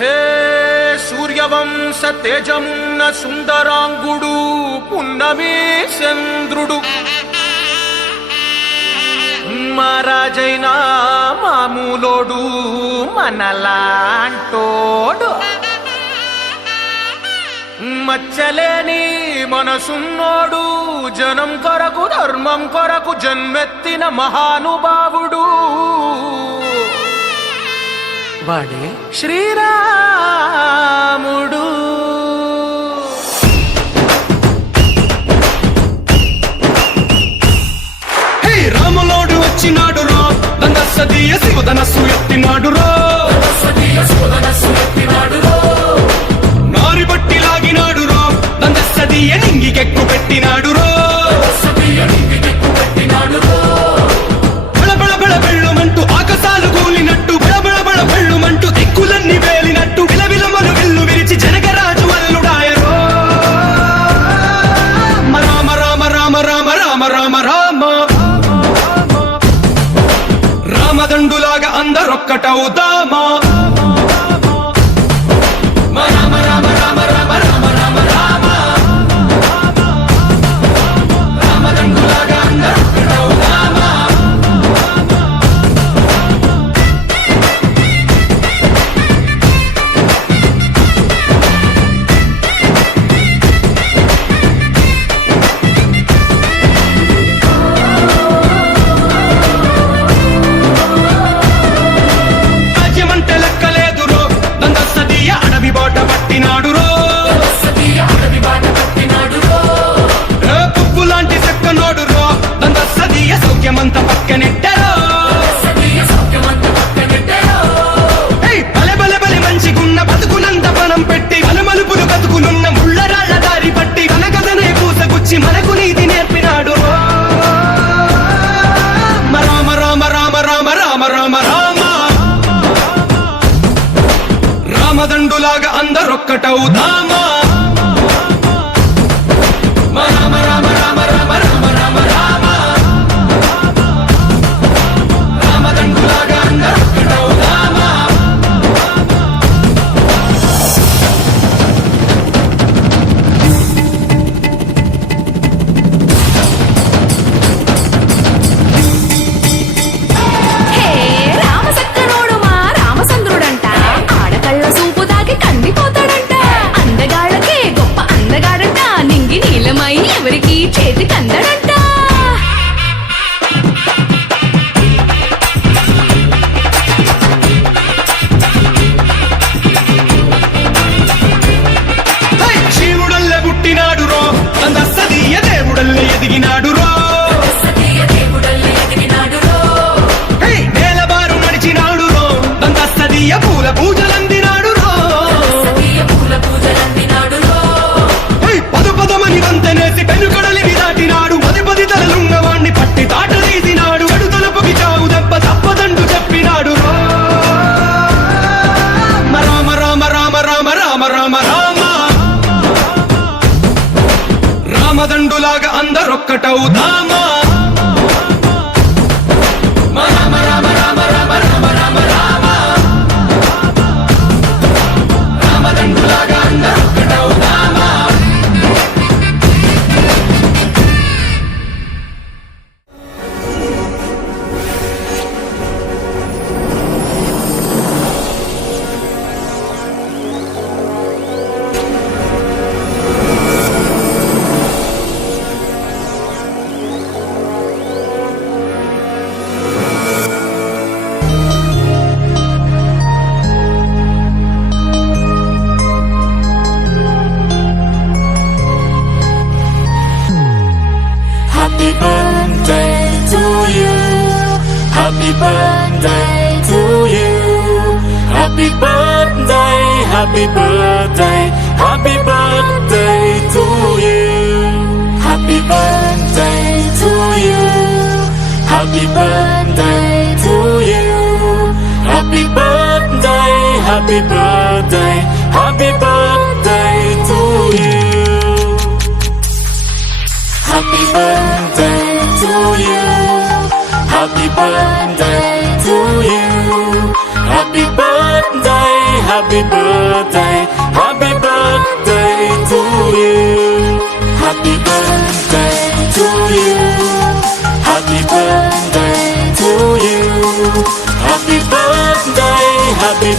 హే సూర్యవంశ తేజమున్న సుందరాంగుడు పున్నమి చంద్రుడు మహారాజైన మామూలోడు మనలాంటోడు మచ్చలేని మనసున్నోడు జనం కొరకు ధర్మం కొరకు జన్మెత్తిన మహానుభావుడు వాడే శ్రీరాముడు. హే రాములోడు వచ్చినాడు రో దందసదీయ శివధనస్సు ఎత్తినాడు రో నారి బట్టి లాగినాడు రో దందసదీయ నింగికెక్కు పెట్టినాడు రో బళబళ బళ బెళ్ళుమంటూ ఆకాశాలు కూలినట్టు బళబళ బళ బెళ్ళుమంటూ దిక్కులన్నీ వేలినట్టు విలవిలమలు విల్లు విరిచి జనగరాజు అల్లుడాయరో రామ రామ రామ రామ రామ రామ రామ రామదండులాగా అందరొక్కటవుదామా రామ రామ రామ రామ రామ రామ రామ రామదండులాగా అందరొక్కటవుదామా. రాజ్యమంటే లెక్కలేదురో దందసదీయ అడవి బాట పట్టినాడురో పువ్వు లాంటి చక్కనోడురో దందసదీయ సౌఖ్యమంత పక్కనెట్టరో బలె బలె బలె మంచిగున్న బతుకునంత పనం పెట్టి మలుమలుపులు బతుకునున్న ముళ్ళరాళ్ల దారి పట్టి మన కథనే పూసగుచ్చి మనకు నీతి నేర్పినాడు రామ రామ రామ రామ రామ రామ రామ రామదండులాగా అందరొక్కటవుదామా రామ రామ రామ రామ రామ రామ రామ రామదండులాగా అందరొక్కటవుదామా. హే రామసక్కనోడు మా రామచంద్రుడంట ఆడకళ్ళ సూపు తాకి కందిపోతాడంట అందగాళ్ళకే గొప్ప అందగాడంట నింగి నీలమై ఎవరికి చేతి కందడంట. హై! శివుడల్లే పుట్టినాడు రో దందసదీయ దేవుడల్లే ఎదిగినాడు రో హై! నేలబారు నడిచినాడు రో దందసదీయ పూల పూజలందినాడు రో హై! పదు పదమని వంతెనేసి పెనుకడలిని దాటినాడు పది పది తలలున్నవాణ్ణి పట్టి తాట తీసినాడు చెడు తలుపుకి చావు దెబ్బ తప్పదండు చెప్పినాడు రో Rama Rama Rama Rama Rama Rama Rama రామదండులాగా అందరొక్కటవుదామా Rama Rama Rama Rama Rama Rama Rama రామదండులాగా అందరొక్కటవుదామా. Happy birthday to you. Happy birthday to you. Happy birthday, happy birthday, happy birthday to you. Happy birthday to you. Happy birthday to you. Happy birthday, happy birthday, happy birthday to you. Happy birthday to you. Happy birthday to you. Happy birthday. birthday, happy birthday, happy birthday to you. Happy birthday to you. Happy birthday to you. Happy birthday, happy